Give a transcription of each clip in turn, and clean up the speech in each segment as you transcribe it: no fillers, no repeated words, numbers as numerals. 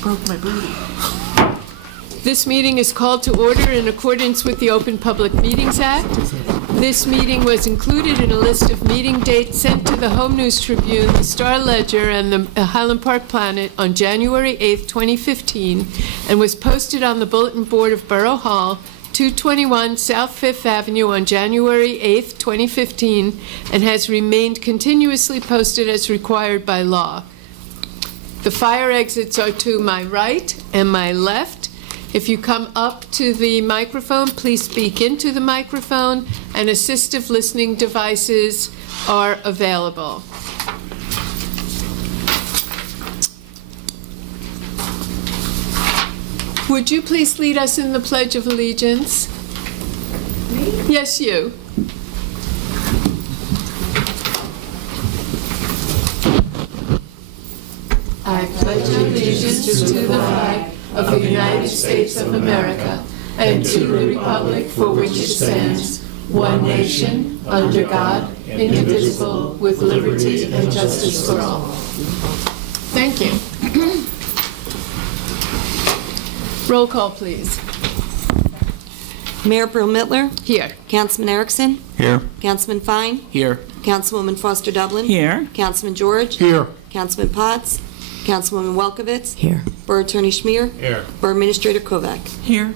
Broke my booty. This meeting is called to order in accordance with the Open Public Meetings Act. This meeting was included in a list of meeting dates sent to the Home News Tribune, the Star Ledger, and the Highland Park Planet on January 8th, 2015, and was posted on the bulletin board of Borough Hall, 221 South Fifth Avenue on January 8th, 2015, and has remained continuously posted as required by law. The fire exits are to my right and my left. If you come up to the microphone, please speak into the microphone, and assistive listening devices are available. Would you please lead us in the Pledge of Allegiance? Me? Yes, you. I pledge allegiance to the flag of the United States of America and to the republic for which it stands, one nation, under God, indivisible, with liberty and justice for all. Thank you. Roll call, please. Mayor Brill-Mittler. Here. Councilman Erickson. Here. Councilman Fine. Here. Councilwoman Foster Dublin. Here. Councilman George. Here. Councilman Potts. Councilwoman Welkowitz. Here. Borough Attorney Schmier. Here. Borough Administrator Kovac. Here.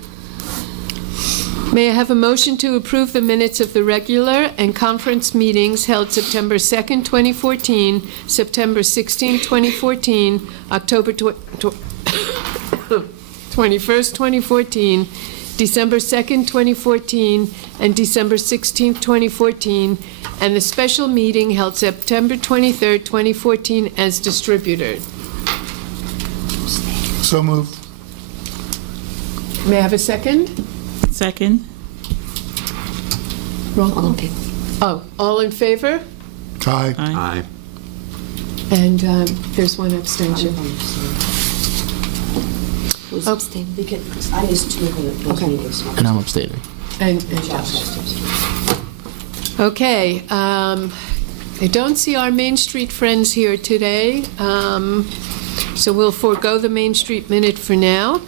May I have a motion to approve the minutes of the regular and conference meetings held September 2nd, 2014, September 16, 2014, October 21st, 2014, December 2nd, 2014, and December 16th, 2014, and the special meeting held September 23rd, 2014 as distributed. So moved. May I have a second? Second. Roll All call. in favor. Oh, all in favor? Aye. Aye. And there's one abstention. Who's Oh. abstaining? Because I used to look at those Okay. meetings. And I'm abstaining. And Josh. Okay, I don't see our Main Street friends here today, so we'll forego the Main Street minute for now.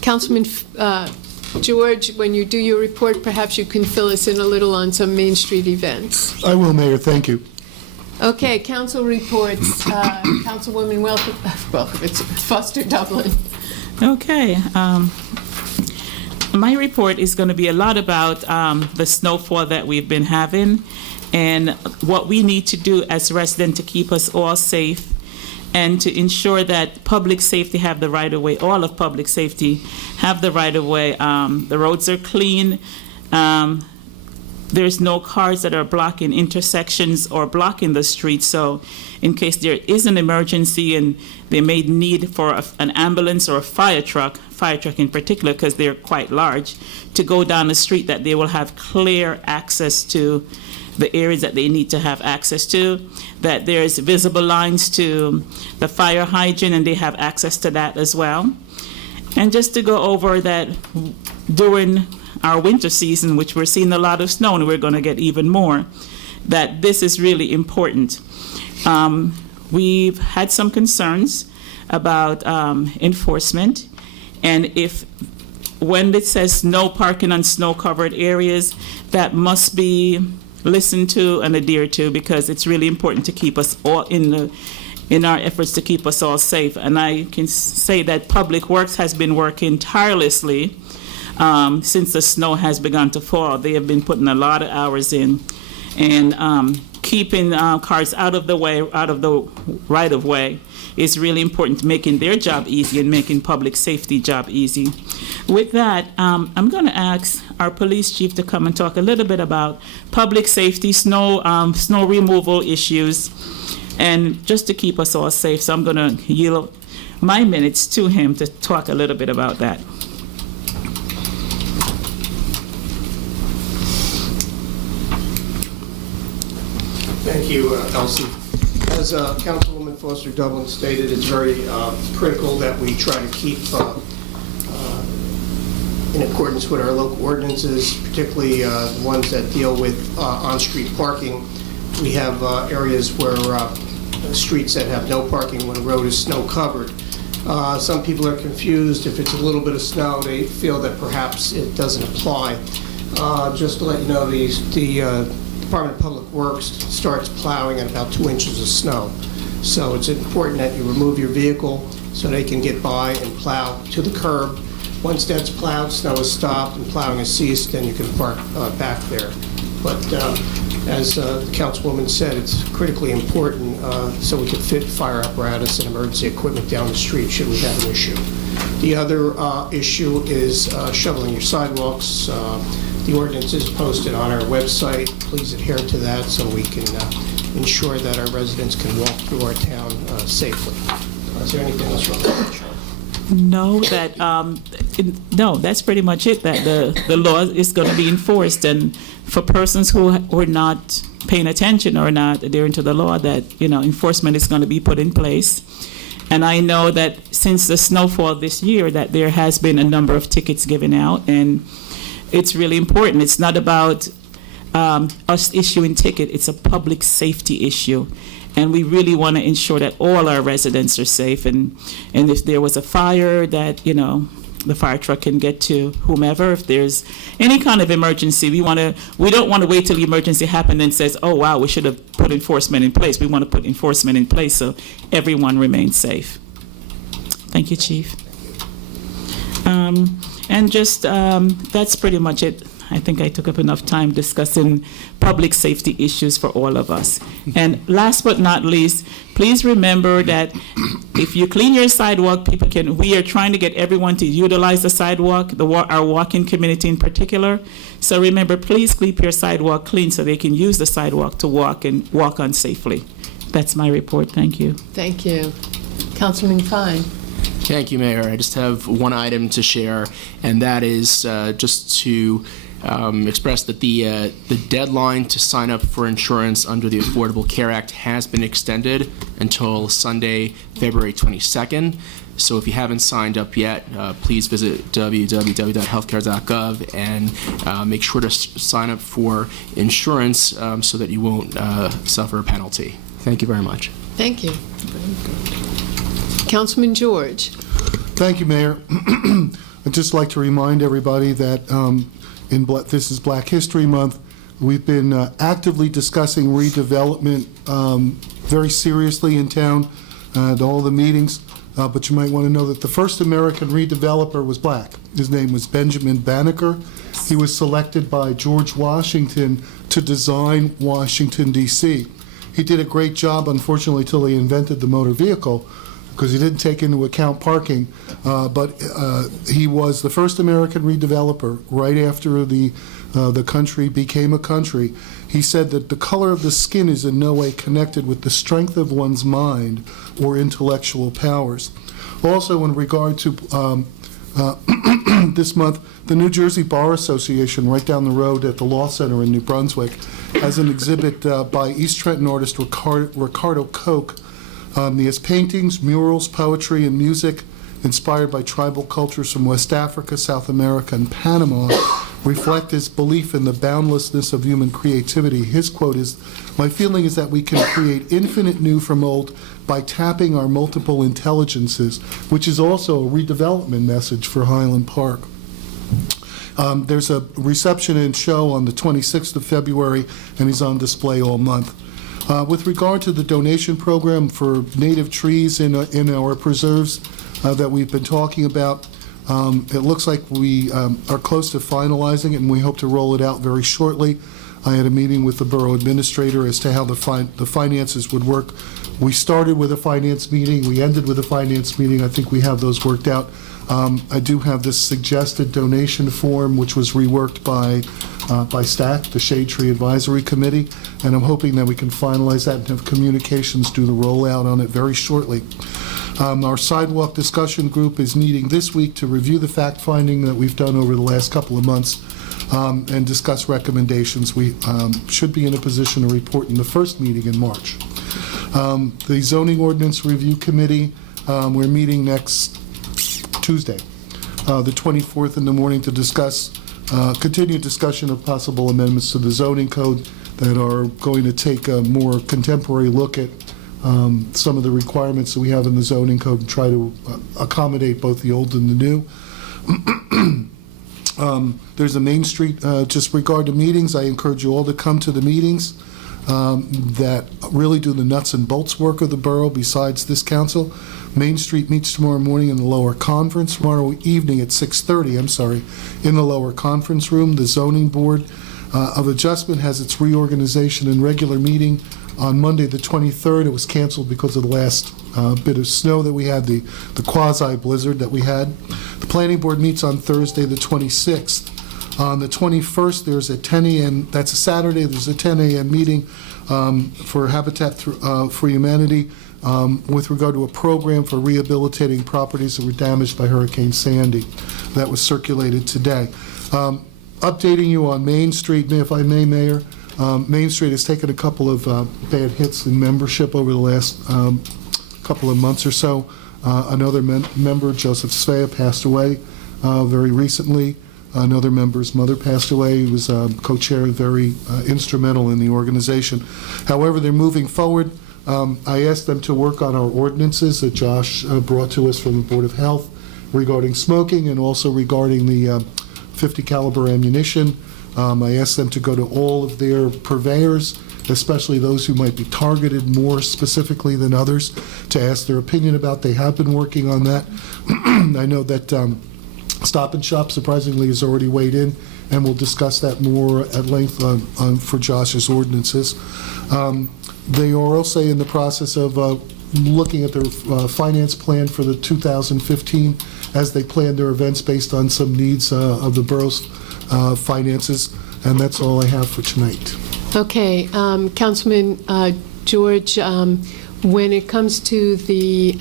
Councilman George, when you do your report, perhaps you can fill us in a little on some Main Street events. I will, Mayor. Thank you. Okay, council reports. Councilwoman Welkowitz, Foster Dublin. Okay. My report is going to be a lot about the snowfall that we've been having and what we need to do as residents to keep us all safe and to ensure that public safety have the right of way, all of public safety have the right of way. The roads are clean. There's no cars that are blocking intersections or blocking the street. So in case there is an emergency and they may need for an ambulance or a fire truck in particular, because they're quite large, to go down the street, that they will have clear access to the areas that they need to have access to, that there's visible lines to the fire hydrant and they have access to that as well. And just to go over that during our winter season, which we're seeing a lot of snow and we're going to get even more, that this is really important. We've had some concerns about enforcement, and if when it says no parking on snow-covered areas, that must be listened to and adhered to, because it's really important to keep us all in our efforts to keep us all safe. And I can say that Public Works has been working tirelessly since the snow has begun to fall. They have been putting a lot of hours in and keeping cars out of the way, out of the right of way is really important, making their job easy and making public safety job easy. With that, I'm going to ask our police chief to come and talk a little bit about public safety, snow removal issues, and just to keep us all safe. So I'm going to yield my minutes to him to talk a little bit about that. Thank you, Elsie. As Councilwoman Foster Dublin stated, it's very critical that we try to keep in accordance with our local ordinances, particularly the ones that deal with on-street parking. We have areas where streets that have no parking when a road is snow covered. Some people are confused. If it's a little bit of snow, they feel that perhaps it doesn't apply. Just to let you know, the Department of Public Works starts plowing at about 2 inches of snow. So it's important that you remove your vehicle so they can get by and plow to the curb. Once that's plowed, snow is stopped and plowing is ceased, then you can park back there. But as the Councilwoman said, it's critically important so we can fit fire apparatus and emergency equipment down the street should we have an issue. The other issue is shoveling your sidewalks. The ordinance is posted on our website. Please adhere to that so we can ensure that our residents can walk through our town safely. Is there anything else wrong with that? No, no, that's pretty much it, that the law is going to be enforced, and for persons who are not paying attention or not adhering to the law, that, enforcement is going to be put in place. And I know that since the snowfall this year, that there has been a number of tickets given out, and it's really important. It's not about us issuing ticket, it's a public safety issue. And we really want to ensure that all our residents are safe. And if there was a fire, that, the fire truck can get to whomever. If there's any kind of emergency, we don't want to wait till the emergency happened and says, oh, wow, we should have put enforcement in place. We want to put enforcement in place so everyone remains safe. Thank you, Chief. And just, that's pretty much it. I think I took up enough time discussing public safety issues for all of us. And last but not least, please remember that if you clean your sidewalk, we are trying to get everyone to utilize the sidewalk, our walking community in particular. So remember, please keep your sidewalk clean so they can use the sidewalk to walk and walk on safely. That's my report. Thank you. Thank you. Councilman Fine. Thank you, Mayor. I just have one item to share, and that is just to express that the deadline to sign up for insurance under the Affordable Care Act has been extended until Sunday, February 22nd. So if you haven't signed up yet, please visit www.healthcare.gov and make sure to sign up for insurance so that you won't suffer a penalty. Thank you very much. Thank you. Councilman George. Thank you, Mayor. I'd just like to remind everybody that this is Black History Month. We've been actively discussing redevelopment very seriously in town at all the meetings, but you might want to know that the first American redeveloper was black. His name was Benjamin Banneker. He was selected by George Washington to design Washington, D.C. He did a great job, unfortunately, till he invented the motor vehicle, because he didn't take into account parking, but he was the first American redeveloper right after the country became a country. He said that the color of the skin is in no way connected with the strength of one's mind or intellectual powers. Also, in regard to this month, the New Jersey Bar Association, right down the road at the Law Center in New Brunswick, has an exhibit by East Trenton artist Ricardo Koch. He has paintings, murals, poetry, and music inspired by tribal cultures from West Africa, South America, and Panama, reflect his belief in the boundlessness of human creativity. His quote is, "My feeling is that we can create infinite new from old by tapping our multiple intelligences," which is also a redevelopment message for Highland Park. There's a reception and show on the 26th of February, and he's on display all month. With regard to the donation program for native trees in our preserves that we've been talking about, it looks like we are close to finalizing it, and we hope to roll it out very shortly. I had a meeting with the borough administrator as to how the finances would work. We started with a finance meeting. We ended with a finance meeting. I think we have those worked out. I do have this suggested donation form, which was reworked by STAC, the Shade Tree Advisory Committee, and I'm hoping that we can finalize that and have communications do the rollout on it very shortly. Our sidewalk discussion group is meeting this week to review the fact-finding that we've done over the last couple of months and discuss recommendations. We should be in a position to report in the first meeting in March. The Zoning Ordinance Review Committee, we're meeting next Tuesday, the 24th in the morning, to discuss continued discussion of possible amendments to the zoning code that are going to take a more contemporary look at some of the requirements that we have in the zoning code and try to accommodate both the old and the new. There's a Main Street, just regard to meetings, I encourage you all to come to the meetings that really do the nuts and bolts work of the borough besides this council. Main Street meets tomorrow morning in the lower conference, tomorrow evening at 6:30, in the lower conference room. The Zoning Board of Adjustment has its reorganization and regular meeting on Monday the 23rd. It was canceled because of the last bit of snow that we had, the quasi-blizzard that we had. The Planning Board meets on Thursday the 26th. On the 21st, there's a 10 a.m., that's a Saturday, there's a 10 a.m. meeting for Habitat for Humanity with regard to a program for rehabilitating properties that were damaged by Hurricane Sandy. That was circulated today. Updating you on Main Street, if I may, Mayor. Main Street has taken a couple of bad hits in membership over the last couple of months or so. Another member, Joseph Svea, passed away very recently. Another member's mother passed away. He was co-chair, very instrumental in the organization. However, they're moving forward. I asked them to work on our ordinances that Josh brought to us from the Board of Health regarding smoking and also regarding the 50 caliber ammunition. I asked them to go to all of their purveyors, especially those who might be targeted more specifically than others, to ask their opinion about. They have been working on that. I know that Stop and Shop, surprisingly, has already weighed in, and we'll discuss that more at length for Josh's ordinances. They are also in the process of looking at their finance plan for the 2015 as they plan their events based on some needs of the borough's finances, and that's all I have for tonight. Okay, Councilman George, when it comes to the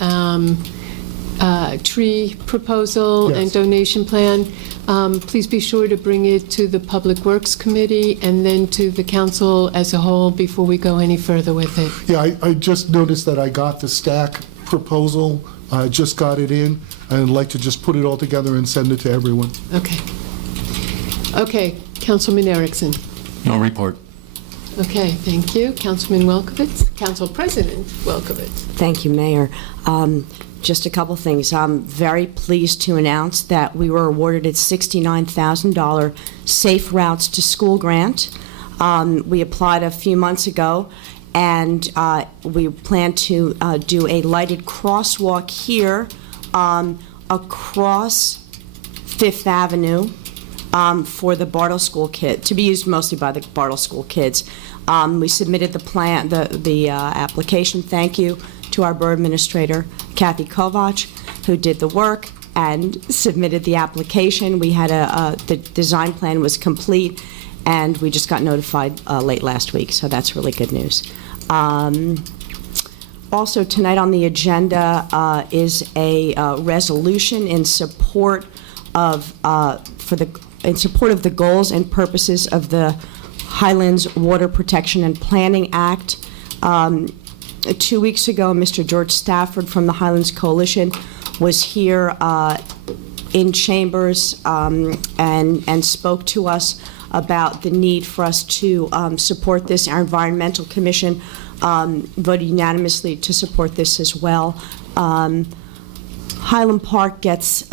tree proposal Yes. and donation plan, please be sure to bring it to the Public Works Committee and then to the council as a whole before we go any further with it. Yeah, I just noticed that I got the stack proposal. I just got it in, and I'd like to just put it all together and send it to everyone. Okay. Okay, Councilman Erickson. No report. Okay, thank you. Councilman Welkowitz, Council President Welkowitz. Thank you, Mayor. Just a couple things. I'm very pleased to announce that we were awarded a $69,000 Safe Routes to School grant. We applied a few months ago, and we plan to do a lighted crosswalk here across Fifth Avenue for the Bartle School kids, to be used mostly by the Bartle School kids. We submitted the plan, the application. Thank you to our Borough Administrator, Kathy Kovach, who did the work and submitted the application. We had the design plan was complete, and we just got notified late last week, so that's really good news. Also, tonight on the agenda is a resolution in support of the goals and purposes of the Highlands Water Protection and Planning Act. 2 weeks ago, Mr. George Stafford from the Highlands Coalition was here in chambers and spoke to us about the need for us to support this. Our Environmental Commission voted unanimously to support this as well. Highland Park gets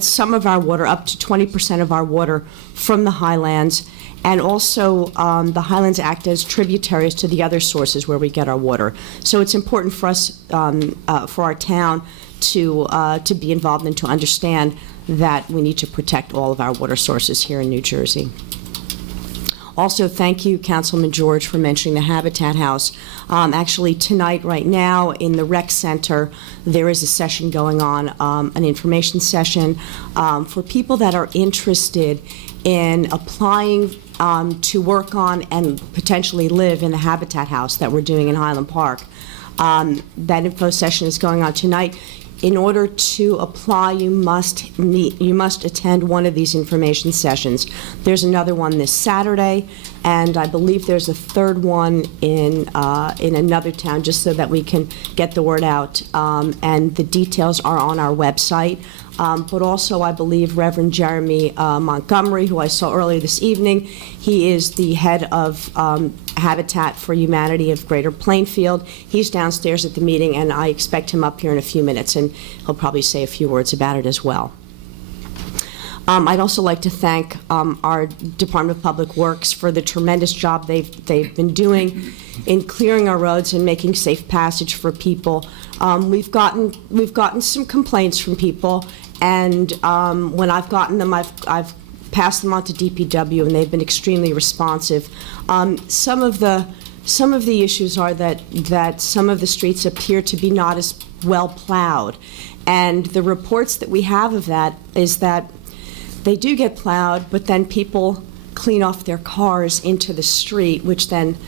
some of our water, up to 20% of our water, from the Highlands, and also the Highlands act as tributaries to the other sources where we get our water. So it's important for us, for our town, to be involved and to understand that we need to protect all of our water sources here in New Jersey. Also, thank you, Councilman George, for mentioning the Habitat House. Actually, tonight, right now, in the rec center, there is a session going on, an information session for people that are interested in applying to work on and potentially live in the Habitat House that we're doing in Highland Park. That info session is going on tonight. in order to apply, you must attend one of these information sessions. There's another one this Saturday, and I believe there's a third one in another town, just so that we can get the word out. And the details are on our website. But also, I believe Reverend Jeremy Montgomery, who I saw earlier this evening, he is the head of Habitat for Humanity of Greater Plainfield. He's downstairs at the meeting, and I expect him up here in a few minutes, and he'll probably say a few words about it as well. I'd also like to thank our Department of Public Works for the tremendous job they've been doing in clearing our roads and making safe passage for people. We've gotten some complaints from people, and when I've gotten them, I've passed them on to DPW, and they've been extremely responsive. Some of the issues are that some of the streets appear to be not as well plowed, and the reports that we have of that is that they do get plowed, but then people clean off their cars into the street, which then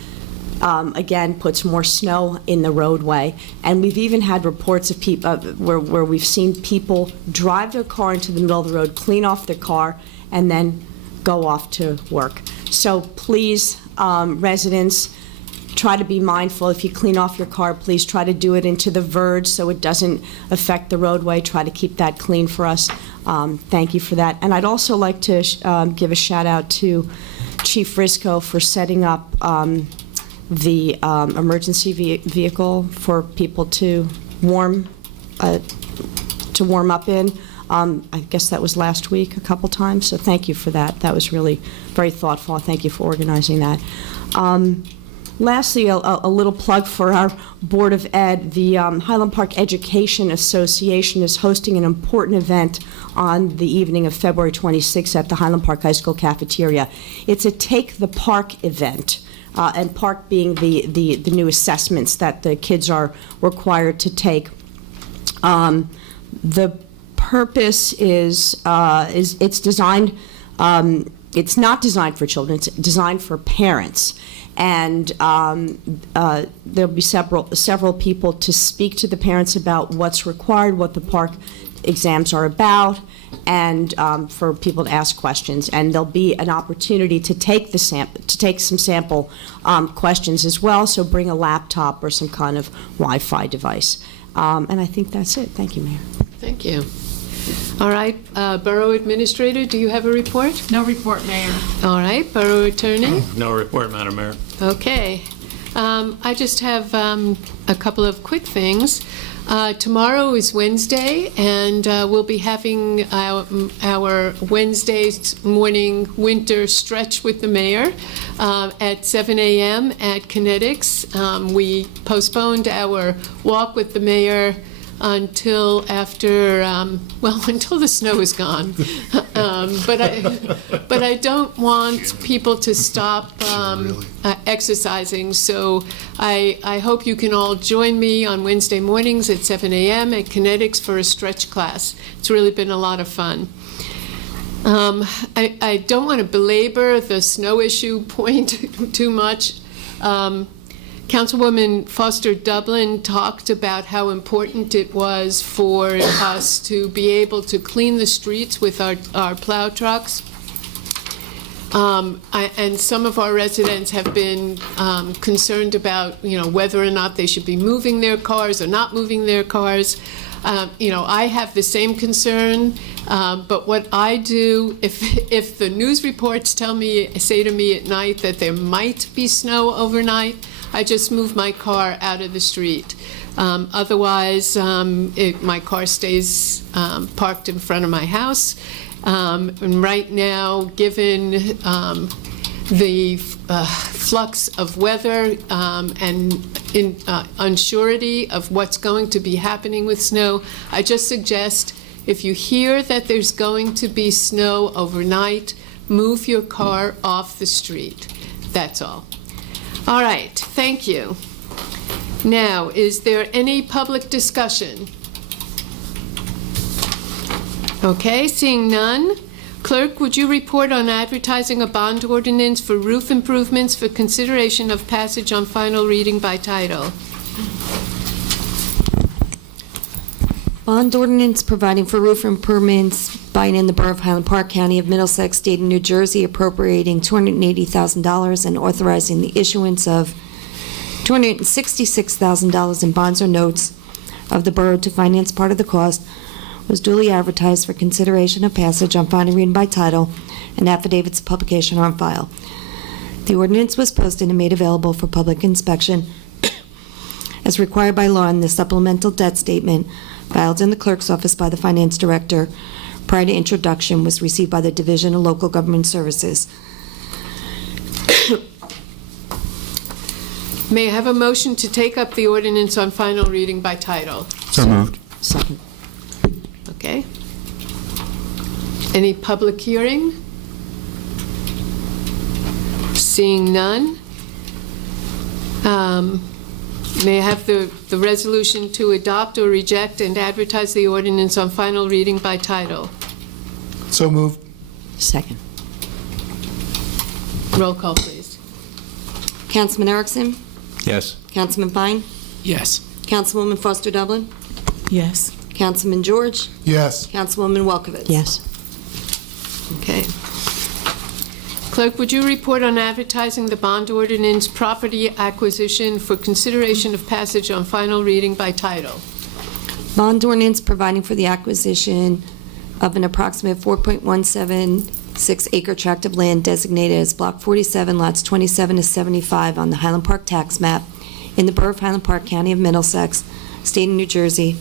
again puts more snow in the roadway. And we've even had reports of people where we've seen people drive their car into the middle of the road, clean off their car, and then go off to work. So please, residents, try to be mindful. If you clean off your car, please try to do it into the verge so it doesn't affect the roadway. Try to keep that clean for us. Thank you for that. And I'd also like to give a shout out to Chief Risco for setting up the emergency vehicle for people to warm up in. I guess that was last week a couple times, so thank you for that. That was really very thoughtful. Thank you for organizing that. Lastly, a little plug for our Board of Ed. The Highland Park Education Association is hosting an important event on the evening of February 26th at the Highland Park High School cafeteria. It's a Take the Park event, and park being the new assessments that the kids are required to take. The purpose is it's designed. It's not designed for children. It's designed for parents. And there'll be several people to speak to the parents about what's required, what the park exams are about, and for people to ask questions. And there'll be an opportunity to take some sample questions as well. So bring a laptop or some kind of Wi-Fi device. And I think that's it. Thank you, Mayor. Thank you. All right, Borough Administrator, do you have a report? No report, Mayor. All right, Borough Attorney? No report, Madam Mayor. Okay. I just have a couple of quick things. Tomorrow is Wednesday, and we'll be having our Wednesday morning winter stretch with the mayor at 7 a.m. at Kinetics. We postponed our walk with the mayor until after, until the snow is gone. But I don't want people to stop exercising, so I hope you can all join me on Wednesday mornings at 7 a.m. at Kinetics for a stretch class. It's really been a lot of fun. I don't want to belabor the snow issue point too much. Councilwoman Foster Dublin talked about how important it was for us to be able to clean the streets with our plow trucks. And some of our residents have been concerned about, whether or not they should be moving their cars or not moving their cars. I have the same concern, but what I do, if the news reports say to me at night that there might be snow overnight, I just move my car out of the street. Otherwise, my car stays parked in front of my house. And right now, given the flux of weather and unsurety of what's going to be happening with snow, I just suggest if you hear that there's going to be snow overnight, move your car off the street. That's all. All right, thank you. Now, is there any public discussion? Okay, seeing none. Clerk, would you report on advertising a bond ordinance for roof improvements for consideration of passage on final reading by title? Bond ordinance providing for roof improvements by and in the Borough of Highland Park, County of Middlesex, State of New Jersey, appropriating $280,000 and authorizing the issuance of $266,000 in bonds or notes of the borough to finance part of the cost was duly advertised for consideration of passage on final reading by title and affidavits of publication are on file. The ordinance was posted and made available for public inspection as required by law, and the supplemental debt statement filed in the clerk's office by the finance director prior to introduction was received by the Division of Local Government Services. May I have a motion to take up the ordinance on final reading by title? So moved. Second. Okay. Any public hearing? Seeing none. May I have the resolution to adopt or reject and advertise the ordinance on final reading by title? So moved. Second. Roll call, please. Councilman Erickson? Yes. Councilman Fine? Yes. Councilwoman Foster Dublin? Yes. Councilman George? Yes. Councilwoman Welkowitz? Yes. Okay. Clerk, would you report on advertising the bond ordinance property acquisition for consideration of passage on final reading by title? Bond ordinance providing for the acquisition of an approximate 4.176 acre tract of land designated as Block 47, lots 27 to 75 on the Highland Park tax map in the Borough of Highland Park, County of Middlesex, State of New Jersey,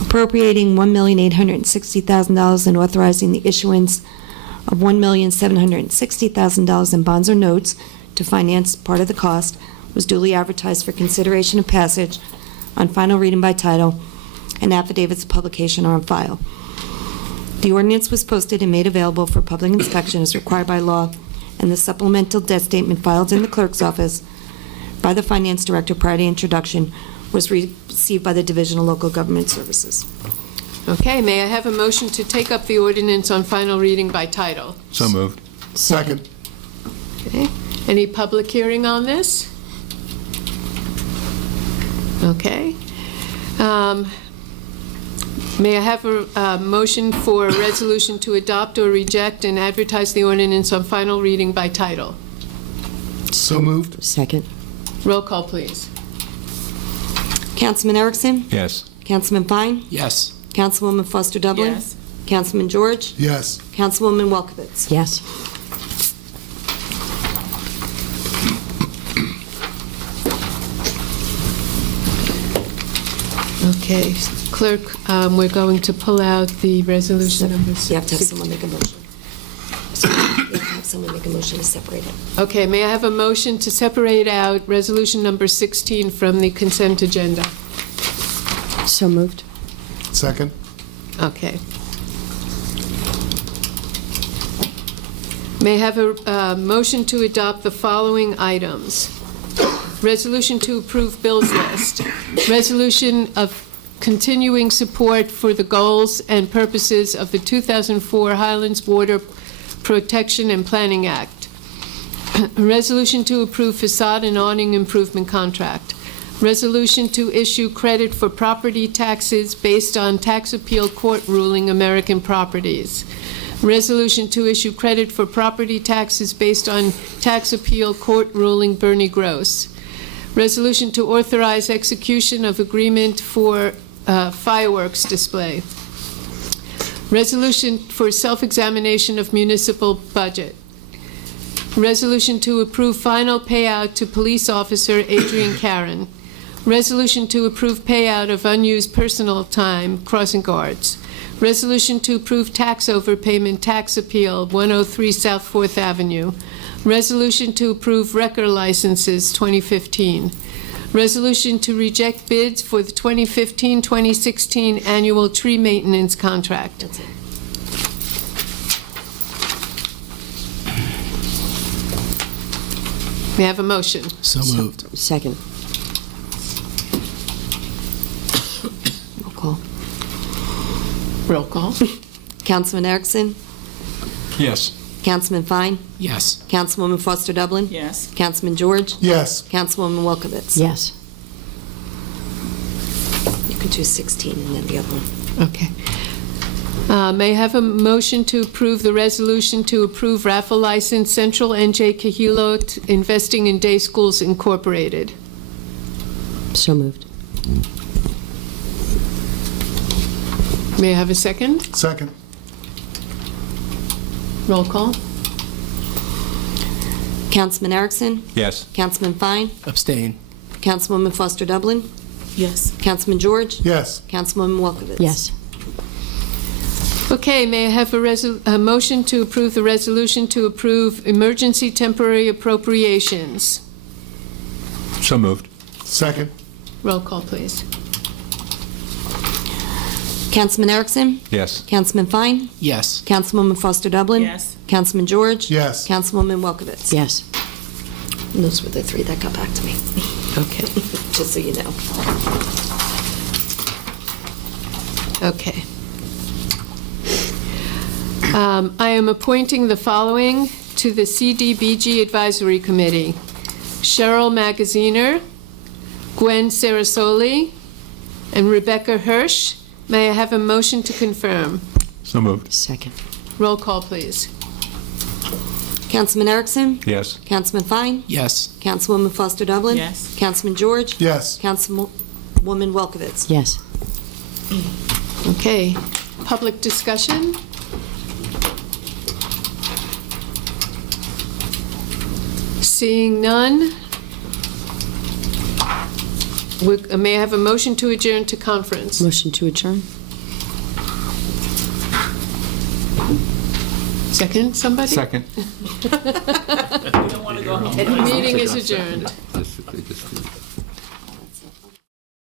appropriating $1,860,000 and authorizing the issuance of $1,760,000 in bonds or notes to finance part of the cost was duly advertised for consideration of passage on final reading by title, and affidavits of publication are on file. The ordinance was posted and made available for public inspection as required by law, and the supplemental debt statement filed in the clerk's office by the finance director prior to introduction was received by the Division of Local Government Services. Okay, may I have a motion to take up the ordinance on final reading by title? So moved. Second. Okay. Any public hearing on this? Okay. May I have a motion for a resolution to adopt or reject and advertise the ordinance on final reading by title? So moved. Second. Roll call, please. Councilman Erickson? Yes. Councilman Fine? Yes. Councilwoman Foster Dublin? Yes. Councilman George? Yes. Councilwoman Welkowitz? Yes. Okay, clerk, we're going to pull out the resolution number You have to have 6. someone make a motion. You have to have someone make a motion to separate it. Okay, may I have a motion to separate out resolution number 16 from the consent agenda? So moved. Second. Okay. May I have a motion to adopt the following items? Resolution to approve bills list. Resolution of continuing support for the goals and purposes of the 2004 Highlands Water Protection and Planning Act. Resolution to approve facade and awning improvement contract. Resolution to issue credit for property taxes based on tax appeal court ruling American Properties. Resolution to issue credit for property taxes based on tax appeal court ruling Bernie Gross. Resolution to authorize execution of agreement for fireworks display. Resolution for self-examination of municipal budget. Resolution to approve final payout to police officer Adrian Karen. Resolution to approve payout of unused personal time, crossing guards. Resolution to approve tax overpayment tax appeal, 103 South 4th Avenue. Resolution to approve wrecker licenses, 2015. Resolution to reject bids for the 2015-2016 annual tree maintenance contract. That's it. May I have a motion? So moved. Second. Roll call. Roll call. Councilman Erickson? Yes. Councilman Fine? Yes. Councilwoman Foster Dublin? Yes. Councilman George? Yes. Councilwoman Welkowitz? Yes. You can do 16 and then the other one. Okay. May I have a motion to approve the resolution to approve raffle license Central NJ Kahilo Investing in Day Schools Incorporated? So moved. May I have a second? Second. Roll call. Councilman Erickson? Yes. Councilman Fine? Abstain. Councilwoman Foster Dublin? Yes. Councilman George? Yes. Councilwoman Wolkowitz? Yes. Okay, may I have a motion to approve the resolution to approve emergency temporary appropriations? So moved. Second. Roll call, please. Councilman Erickson? Yes. Councilman Fine? Yes. Councilwoman Foster Dublin? Yes. Councilman George? Yes. Councilwoman Wolkowitz? Yes. And those were the three that got back to me, Okay. just so you know. Okay. I am appointing the following to the CDBG Advisory Committee: Cheryl Magaziner, Gwen Sarasoli, and Rebecca Hirsch. May I have a motion to confirm? So moved. Second. Roll call, please. Councilman Erickson? Yes. Councilman Fine? Yes. Councilwoman Foster Dublin? Yes. Councilman George? Yes. Councilwoman Wolkowitz? Yes. Okay. Public discussion? Seeing none, may I have a motion to adjourn to conference? Motion to adjourn? Second, somebody? Second. We don't want to go home. Meeting is adjourned.